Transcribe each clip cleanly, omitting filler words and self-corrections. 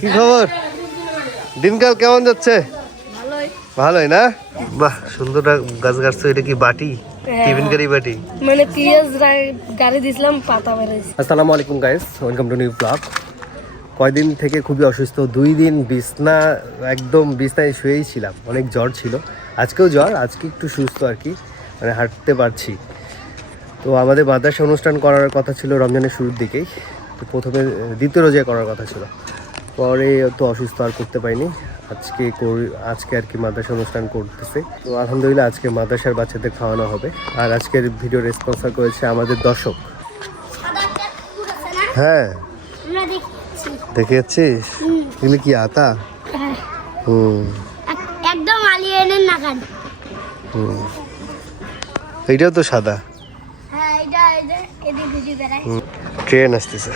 কি খবর? দিনকাল কেমন যাচ্ছে? ভালোই না? বাহ, সুন্দর গাছ গাছছো। এটা কি বাটি? টিফিন গাড়ি বাটি? মানে পিএস গাড়ি দিছিলাম পাতা বেরিয়েছে। আসসালামু আলাইকুম guys, welcome to new blog. কয়দিন থেকে খুবই অসুস্থ, 2 দিন বিছনা, একদম বিছনায় শুয়েই ছিলাম। অনেক জ্বর ছিল, আজকেও জ্বর, আজকে একটু সুস্থ আর কি, মানে হাঁটতে পারছি। তো আমাদের মাদ্রাসা অনুষ্ঠান করার কথা ছিল রমজানের শুরুর দিকেই, তো প্রথমে দ্বিতীয় রোজায় করার কথা ছিল, পরে তো অসুস্থ আর করতে পারিনি। আজকে আর কি মাদ্রাসা অনুষ্ঠান করতেছে। তো আলহামদুলিল্লাহ আজকে মাদ্রাসার বাচ্চাদের খাওয়ানো হবে। আর আজকের ভিডিও স্পন্সর করেছে আমাদের দর্শক। হ্যাঁ দেখে যাচ্ছিস? এগুলো কি আতা? একদম আলিয়েনের নাগান। এইটাও তো সাদা। হ্যাঁ এটা এদিকে ঘুরে বেড়ায়। ট্রেন আসতেছে।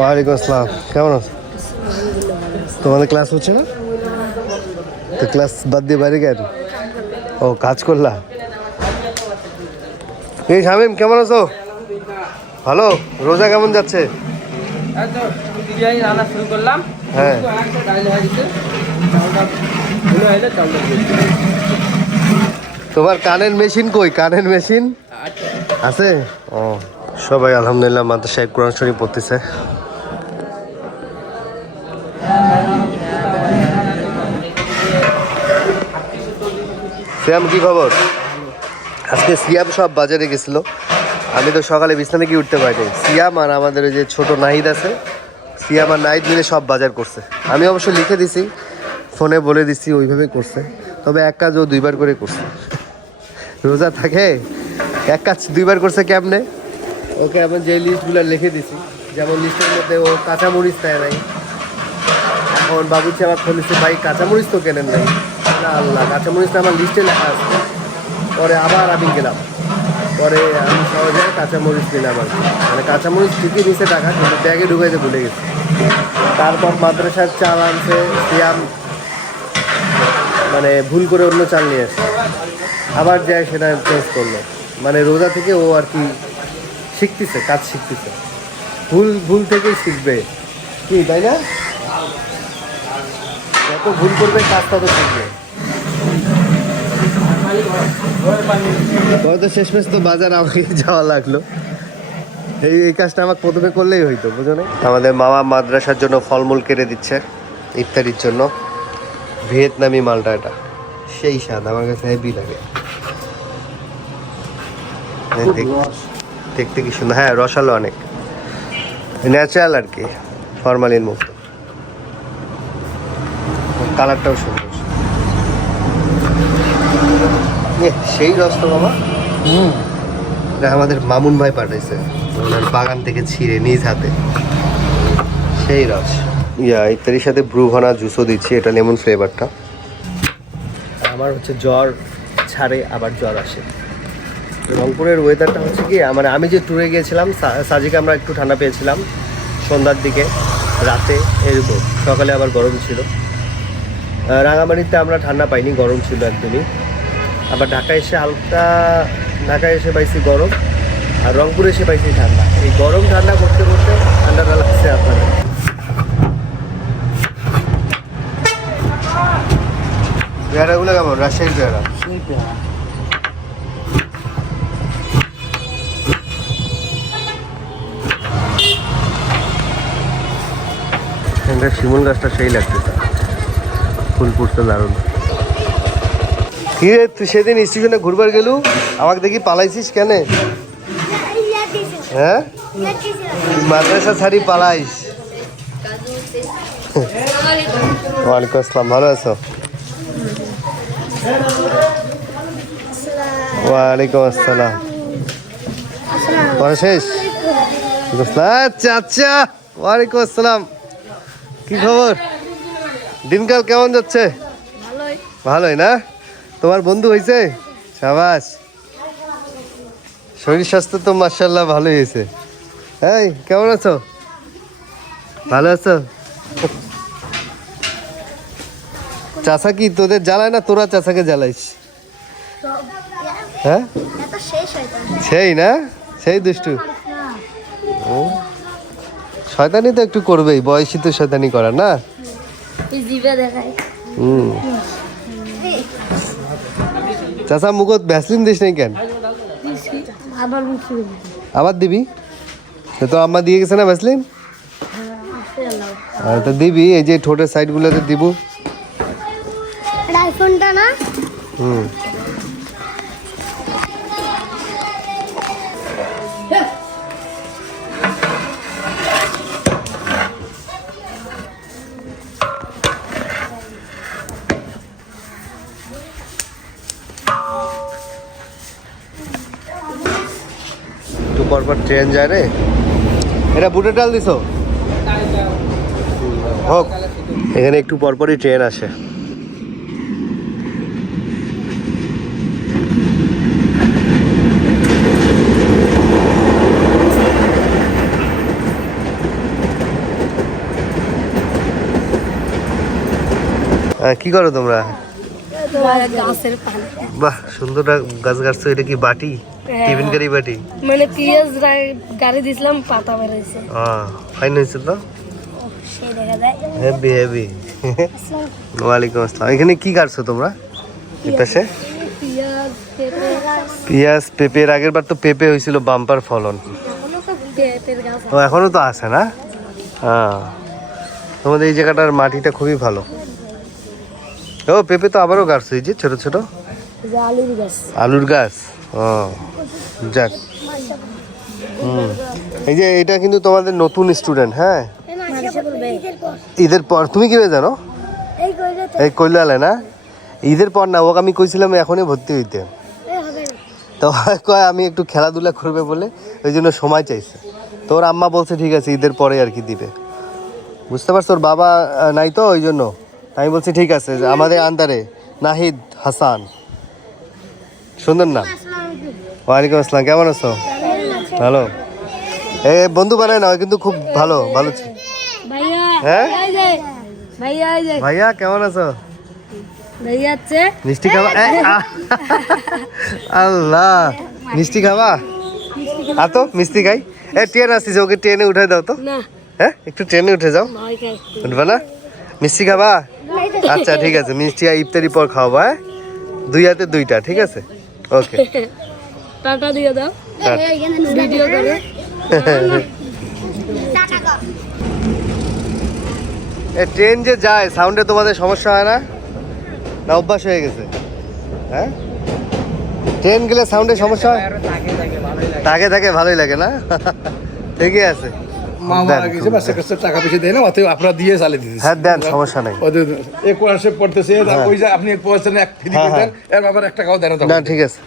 ওয়ালাইকুম আসসালাম, কেমন আছো? তোমাদের ক্লাস হচ্ছে না? তো ক্লাস বাদ দিয়ে বাইরে কেন? ও, কাজ করলা? এই শামিম, কেমন আছো? ভালো। রোজা কেমন যাচ্ছে? হ্যাঁ, তোমার কানের মেশিন কই? কানের মেশিন আছে? ও, সবাই আলহামদুলিল্লাহ মাদ্রাসায় কোরআন শরীফ পড়তেছে। সিয়াম, কি খবর? আজকে সিয়াম সব বাজারে গেছিল, আমি তো সকালে বিছানা থেকে উঠতে পারিনি। সিয়াম আর আমাদের ওই যে ছোট নাহিদ আছে, সিয়াম আর নাহিদ মিলে সব বাজার করছে। আমি অবশ্য লিখে দিছি, ফোনে বলে দিছি, ওইভাবে করছে। তবে এক কাজ ও 2বার করে করছে। রোজা থাকে, এক কাজ 2বার করছে কেমনে? ওকে আমি যে লিস্টগুলো লিখে দিছি, যেমন লিস্টের মধ্যে ও কাঁচামরিচ দেয় নাই। এখন বাবুর্চি আমার ফোন দিচ্ছে, ভাই কাঁচামরিচ তো কেনেন নাই। আল্লাহ, কাঁচামরিচটা আমার লিস্টে লেখা আছে। পরে আবার আমি গেলাম, পরে আমি সহজে কাঁচামরিচ নিলাম আর কি। মানে কাঁচামরিচ ঠিকই নিচে টাকা, কিন্তু ব্যাগে ঢুকাইতে ভুলে গেছি। তারপর মাদ্রাসার চাল আনছে সিয়াম, মানে ভুল করে অন্য চাল নিয়ে আসে, আবার যায় সেটা চেঞ্জ করলো। মানে রোজা থেকে ও আর কি শিখতেছে, কাজ শিখতেছে। ভুল থেকেই শিখবে, কি তাই না? যত ভুল করবে কাজ তত শিখবে। হয়তো শেষমেশ তো বাজার আমাকে যাওয়া লাগলো। এই কাজটা আমাকে প্রথমে করলেই হইতো, বুঝো না? আমাদের মামা মাদ্রাসার জন্য ফলমূল কেটে দিচ্ছে ইফতারির জন্য। ভিয়েতনামি মালটা, এটা সেই স্বাদ, আমার কাছে হেভি লাগে দেখতে। কি সুন্দর, হ্যাঁ রসালো অনেক, ন্যাচারাল আর কি, ফরমালিন মুক্ত। কালারটাও সুন্দর, সেই রস তো বাবা। এটা আমাদের মামুন ভাই পাঠাইছে, ওনার বাগান থেকে ছিঁড়ে নিজ হাতে, সেই রস। ইফতারির সাথে ব্রু ভানা জুসও দিচ্ছি, এটা লেমন ফ্লেভারটা। আমার হচ্ছে জ্বর ছাড়ে আবার জ্বর আসে। রংপুরের ওয়েদারটা হচ্ছে কি, মানে আমি যে ট্যুরে গিয়েছিলাম সাজিকে, আমরা একটু ঠান্ডা পেয়েছিলাম সন্ধ্যার দিকে, রাতে এরকম, সকালে আবার গরম ছিল। রাঙামাটিতে আমরা ঠান্ডা পাইনি, গরম ছিল একদমই। আবার ঢাকায় এসে পাইছি গরম, আর রংপুরে এসে পাইছি ঠান্ডা। এই গরম ঠান্ডা করতে করতে ঠান্ডাটা লাগছে আপনাদের। পেয়ারাগুলো কেমন? রাজশাহীর পেয়ারা। শিমুল গাছটা সেই লাগতেছে, ফুল ফুটতে দারুণ। কি রে, তুই সেদিন স্টেশনে ঘুরবার গেলু, আমাকে দেখি পালাইছিস কেন? হ্যাঁ, মাদ্রাসা ছাড়ি পালাইস? ওয়ালাইকুম আসসালাম, ভালো আছো? ওয়ালাইকুম আসসালাম, পড়া শেষ? আচ্ছা আচ্ছা, ওয়ালাইকুম আসসালাম, কি খবর? দিনকাল কেমন যাচ্ছে? ভালোই না? তোমার বন্ধু হয়েছে? সাবাস, শরীর স্বাস্থ্য তো মাশাআল্লাহ ভালোই হয়েছে। এই কেমন আছো? ভালো আছো? চাচা কি তোদের জ্বালায় না তোরা চাচাকে জ্বালাইস? হ্যাঁ সেই না, সেই দুষ্টু। ও শয়তানি তো একটু করবেই, বয়সী তো শয়তানি করার না। চাচা মুখত ভ্যাসলিন দিস নাই কেন? আবার দিবি তো, আম্মা দিয়ে গেছে না ভ্যাসলিন? তো দিবি, এই যে ঠোঁটের সাইড গুলোতে দিব। হুম একটু পরপর ট্রেন যায় রে। এটা বুটের ডাল দিছো? হোক, এখানে একটু পরপরই ট্রেন আসে। কি করো তোমরা? বাহ, সুন্দর গাছ গাছছো। এটা কি বাটি? টিফিন কারি বাটি? মানে পিঁয়াজ গাড়ি দিছিলাম, পাতা বেরোইছে। ফাইন হয়েছে তো, সেই দেখা যায়। Heavy heavy. ওয়ালাইকুম আসসালাম। এখানে কি কাটছো তোমরা? এপাশে পিঁয়াজ, পেঁপে। পেঁয়াজ পেঁপের আগের বার তো পেঁপে হয়েছিল বাম্পার ফলন। এখনো তো পেঁপের গাছ ও এখনো তো আছে না? হ্যাঁ, তোমাদের এই জায়গাটার মাটিটা খুবই ভালো। ও পেঁপে তো আবারও গাছছো, এই যে ছোট ছোট আলুর গাছ। আলুর গাছ। ও যাক। এই যে এটা কিন্তু তোমাদের নতুন স্টুডেন্ট। হ্যাঁ, ঈদের পর। তুমি কিভাবে জানো? এই কইলালে না, ঈদের পর না, ওকে আমি কইছিলাম এখনই ভর্তি হইতে। তো কয় আমি একটু খেলাধুলা করবে বলে ওই জন্য সময় চাইছে। তো ওর আম্মা বলছে ঠিক আছে ঈদের পরে আর কি দিবে। বুঝতে পারছো, ওর বাবা নাই তো ওই জন্য। আমি বলছি ঠিক আছে, আমাদের আন্দারে নাহিদ হাসান, সুন্দর নাম। ওয়ালাইকুম আসসালাম, কেমন আছো? ভালো। এ বন্ধু বানায় না, কিন্তু খুব ভালো ভালো। হ্যাঁ ভাইয়া কেমন আছো? মিষ্টি খাবা? আল্লাহ, মিষ্টি খাবা? আর তো মিষ্টি খাই। ট্রেন আসতেছে, ওকে ট্রেনে উঠে দাও তো। হ্যাঁ, একটু ট্রেনে উঠে যাও। উঠবা না? মিষ্টি খাবা? আচ্ছা ঠিক আছে, মিষ্টি ইফতারি পর খাওয়াবো। হ্যাঁ, দুই হাতে দুইটা, ঠিক আছে? ওকে, টাটা দিয়ে দাও, ভিডিও করে। ট্রেন যে যায় সাউন্ডে তোমাদের সমস্যা হয় না? না অভ্যাস হয়ে গেছে? হ্যাঁ, ট্রেন গেলে সাউন্ডে সমস্যা হয়? তাকে থাকে ভালোই লাগে না? ঠিকই আছে। টাকা পয়সা দেয় না, আপনারা দিয়ে চালিয়ে দিতেছেন। হ্যাঁ দেন, সমস্যা নাই। এক ক্লাসে পড়তেছে, ওই যে আপনি এক পয়সা এক ফ্রি করে দেন, এর ব্যাপারে 1 টাকাও দেন না, ঠিক আছে।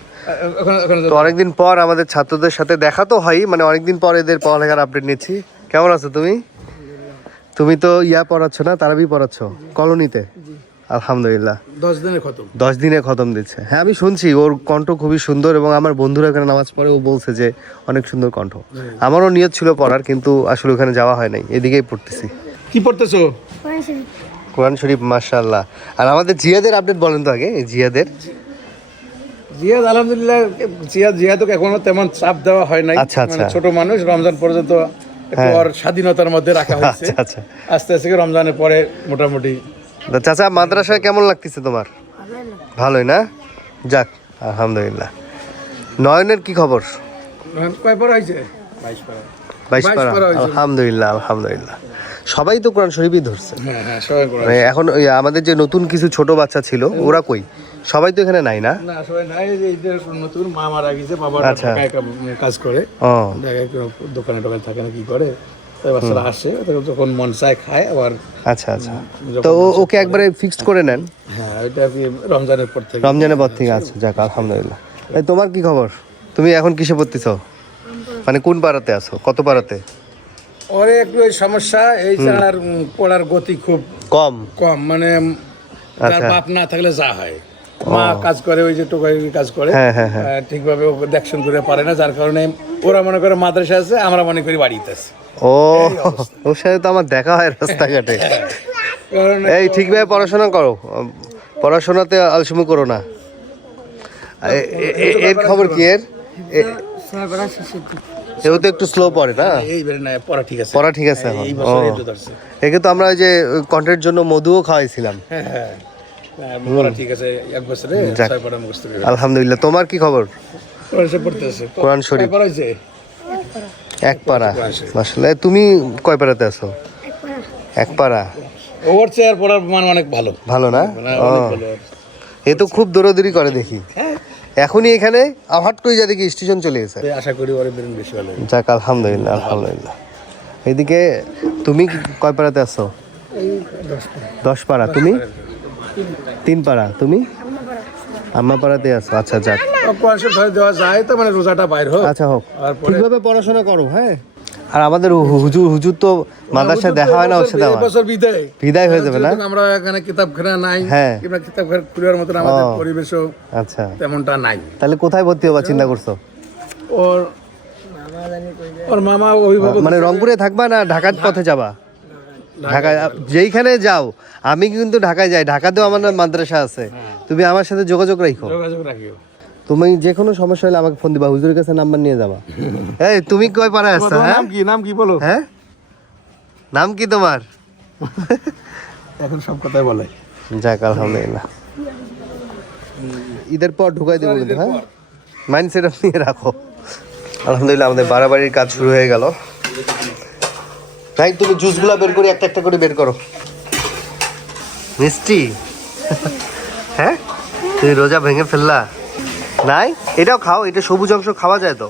তো অনেকদিন পর আমাদের ছাত্রদের সাথে দেখা তো হয়, মানে অনেকদিন পর এদের পড়ালেখার আপডেট নিচ্ছি। কেমন আছো তুমি? তুমি তো ইয়া পড়াচ্ছ না, তারাবি পড়াচ্ছ কলোনিতে? আলহামদুলিল্লাহ। 10 দিনে খতম দিচ্ছে। হ্যাঁ, আমি শুনছি ওর কণ্ঠ খুবই সুন্দর, এবং আমার বন্ধুরা এখানে নামাজ পড়ে, ও বলছে যে অনেক সুন্দর কণ্ঠ। আমারও নিয়ত ছিল পড়ার, কিন্তু আসলে ওখানে যাওয়া হয় নাই, এদিকেই পড়তেছি। কি পড়তেছো? কোরআন শরীফ, মাশাআল্লাহ। আর আমাদের জিয়াদের আপডেট বলেন তো আগে। জিয়াদ আলহামদুলিল্লাহ, জিয়াদকে এখনো তেমন চাপ দেওয়া হয় নাই। আচ্ছা আচ্ছা। ছোট মানুষ, রমজান পর্যন্ত একটু ওর স্বাধীনতার মধ্যে রাখা হয়েছে। আচ্ছা। আস্তে আস্তে রমজানের পরে মোটামুটি। চাচা, মাদ্রাসায় কেমন লাগতেছে তোমার? ভালোই না? যাক, আলহামদুলিল্লাহ। নয়নের কি খবর? কয় পড়া হয়েছে? 22 পারা। আলহামদুলিল্লাহ আলহামদুলিল্লাহ। সবাই তো কোরআন শরীফই ধরছে। হ্যাঁ, সবাই পড়া। এখন ওই আমাদের যে নতুন কিছু ছোট বাচ্চা ছিল, ওরা কই? সবাই তো এখানে নাই না? না, সবাই নাই। এই যে নতুন মা মারা গেছে, বাবার কাজ করে, দোকানে থাকে না, কি করে, বাচ্চারা আসে, যখন মন চায় খায় আবার। আচ্ছা আচ্ছা। তো ওকে একবারে ফিক্সড করে নেন? হ্যাঁ, ওইটা কি রমজানের পর থেকে। আচ্ছা, যাক আলহামদুলিল্লাহ। তোমার কি খবর? তুমি এখন কিসে পড়তেছ? মানে কোন পাড়াতে আছো? কত পাড়াতে? ওরে একটু এই সমস্যা, এই চালার পড়ার গতি খুব কম। মানে তার বাপ না থাকলে যা হয়। মা কাজ করে ওই যে টোকাই কাজ করে, হ্যাঁ, হ্যাঁ, হ্যাঁ। ঠিকভাবে দেখশন করে পারে না, যার কারণে ওরা মনে করে মাদ্রাসা আছে, আমরা মনে করি বাড়িতে আছে। ও, ওর সাথে তো আমার দেখা হয় রাস্তাঘাটে। কারণ এই ঠিকভাবে পড়াশোনা করো, পড়াশোনাতে আলসেমি করো না। এর খবর কি? এও তো একটু স্লো পড়ে না? এইবারে না পড়া ঠিক আছে, পড়া ঠিক আছে এখন? এই বছর ও। একটু ধরছে। একে তো আমরা ওই যে কন্টেন্টের জন্য মধুও খাওয়াইছিলাম। হ্যাঁ হ্যাঁ, পড়া ঠিক আছে, এক বছরে যাক। 6 পড়া মুখস্থ করে আলহামদুলিল্লাহ। তোমার কি খবর? পড়াশোনা পড়তেছে, কোরআন শরীফ পড়াইছে এক পারা। আসলে তুমি কয় পারাতে আছো? এক পারা। ওর চেয়ার পড়ার মান অনেক ভালো, ভালো না? ও, অনেক ভালো। এ তো খুব দৌড়াদৌড়ি করে দেখি। এখনই এখানে আহাট করে যা দেখি স্টেশন চলে গেছে। আশা করি ওর বেরোন বেশি ভালো। যাক, আলহামদুলিল্লাহ আলহামদুলিল্লাহ। এইদিকে তুমি কয় পারাতে আছো? 10 পারা। তুমি 3 পারা। তুমি আম্মা পাড়াতে আছো? আচ্ছা, যাক। কোরআন শরীফ ধরে দেওয়া যায় তো, মানে রোজাটা বাইর হোক। আচ্ছা, হোক। তারপরে ঠিকভাবে পড়াশোনা করো। হ্যাঁ। আর আমাদের হুজুর তো মাদ্রাসা দেখা হয় না, ওর সাথে আমার বছর বিদায় হয়ে যাবে না? আমরা এখানে কিতাবখানা নাই, হ্যাঁ। কিংবা কিতাবখানা খুঁড়ার মতন আমাদের পরিবেশও আচ্ছা, তেমনটা নাই। তাহলে কোথায় ভর্তি হবা চিন্তা করছো? ওর মামা অভিভাবক মানে রংপুরে থাকবা না ঢাকার পথে যাবা? ঢাকায় যেইখানে যাও, আমি কিন্তু ঢাকায় যাই, ঢাকাতেও আমার মাদ্রাসা আছে। তুমি আমার সাথে যোগাযোগ রাখো। যোগাযোগ রাখিও। তুমি যে কোনো সমস্যা হলে আমাকে ফোন দিবা, হুজুরের কাছে নাম্বার নিয়ে যাবা। এই তুমি কয় পাড়ায় আসছো? হ্যাঁ, নাম কি বলো? হ্যাঁ, নাম কি তোমার? এখন সব কথাই বলে। যাক, আলহামদুলিল্লাহ। ঈদের পর ঢুকাই দেবো কিন্তু। হ্যাঁ, মাইন্ডসেট নিয়ে রাখো। আলহামদুলিল্লাহ, আমাদের বাড়াবাড়ির কাজ শুরু হয়ে গেল। ভাই, তুমি জুসগুলা বের করে একটা একটা করে বের করো। মিষ্টি? হ্যাঁ, তুমি রোজা ভেঙে ফেললা? নাই, এটাও খাও, এটা সবুজ অংশ খাওয়া যায় তো,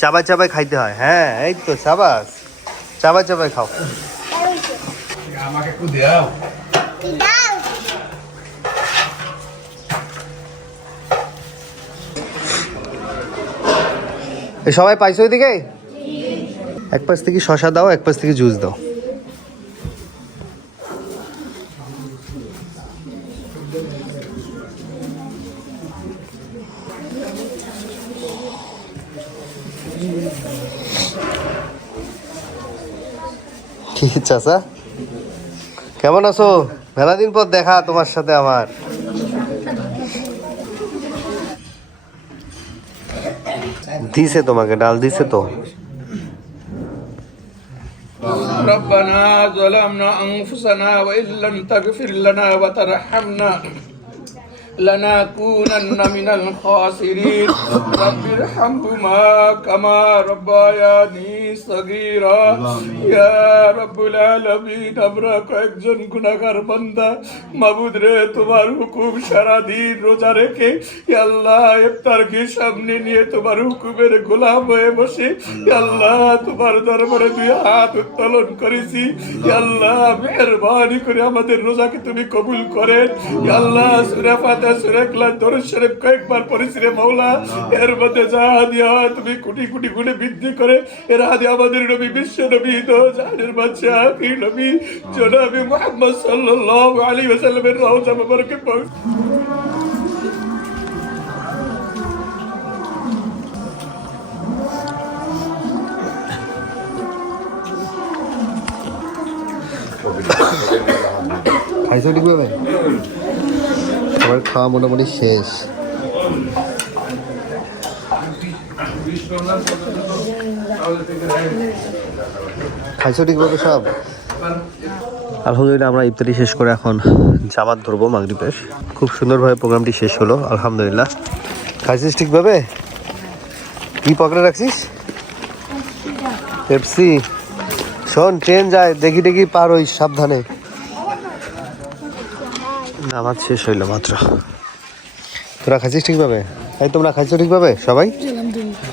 চাবাই চাবাই খাইতে হয়। হ্যাঁ, এই তো সাবাস, চাবাই চাবাই খাও। আমাকে একটু দাও। এই সবাই পাইছো ওইদিকে? এক পাশ থেকে শশা দাও, এক পাশ থেকে জুস দাও। কি চাচা, কেমন আছো? মেলা দিন পর দেখা তোমার সাথে আমার। দিছে তোমাকে ডাল দিছে তো। ربنا ظلمنا أنفسنا وإن لم تغفر لنا وترحمنا لنكونن من الخاسرين رب ارحمهما كما ربياني صغيرا يا رب العالمين আমরা কয়েকজন গুনাহগার বান্দা, মাবুদ রে, তোমার হুকুম সারা দিন রোজা রেখে আল্লাহ ইফতারকে সামনে নিয়ে তোমার হুকুমের গোলাম হয়ে বসে আল্লাহ তোমার দরবারে দুই হাত উত্তোলন করেছি। আল্লাহ মেহেরবানি করে আমাদের রোজাকে তুমি কবুল করেন। আল্লাহ সূরা ফাতিহা সূরা ইখলাস দরুদ শরীফ কয়েকবার পড়েছি রে মাওলা, এর মধ্যে যা দিয়া তুমি কোটি কোটি গুণে বৃদ্ধি করে এর আদি আমাদের নবী বিশ্ব নবী তো জাহানের বাদশা আখির নবী জনাবে মুহাম্মদ সাল্লাল্লাহু আলাইহি ওয়াসাল্লামের রওজা মুবারকে পাক। খাইছো ঠিকভাবে? আমার খাওয়া মোটামুটি শেষ। খাইছো ঠিকভাবে সব? আলহামদুলিল্লাহ, আমরা ইফতারি শেষ করে এখন জামাত ধরবো মাগরিবের। খুব সুন্দরভাবে প্রোগ্রামটি শেষ হলো আলহামদুলিল্লাহ। খাইছিস ঠিকভাবে? কি পকেটে রাখছিস? পেপসি। শোন, ট্রেন যায়, দেখি দেখি পার হইস, সাবধানে। নামাজ শেষ হইলো মাত্র। তোরা খাইছিস ঠিকভাবে? এই তোমরা খাইছো ঠিকভাবে সবাই?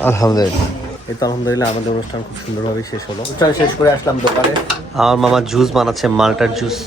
আলহামদুলিল্লাহ। এই তো আলহামদুলিল্লাহ আমাদের অনুষ্ঠান খুব সুন্দরভাবে শেষ হলো। অনুষ্ঠান শেষ করে আসলাম দোকানে। আমার মামা জুস বানাচ্ছে, মালটার জুস।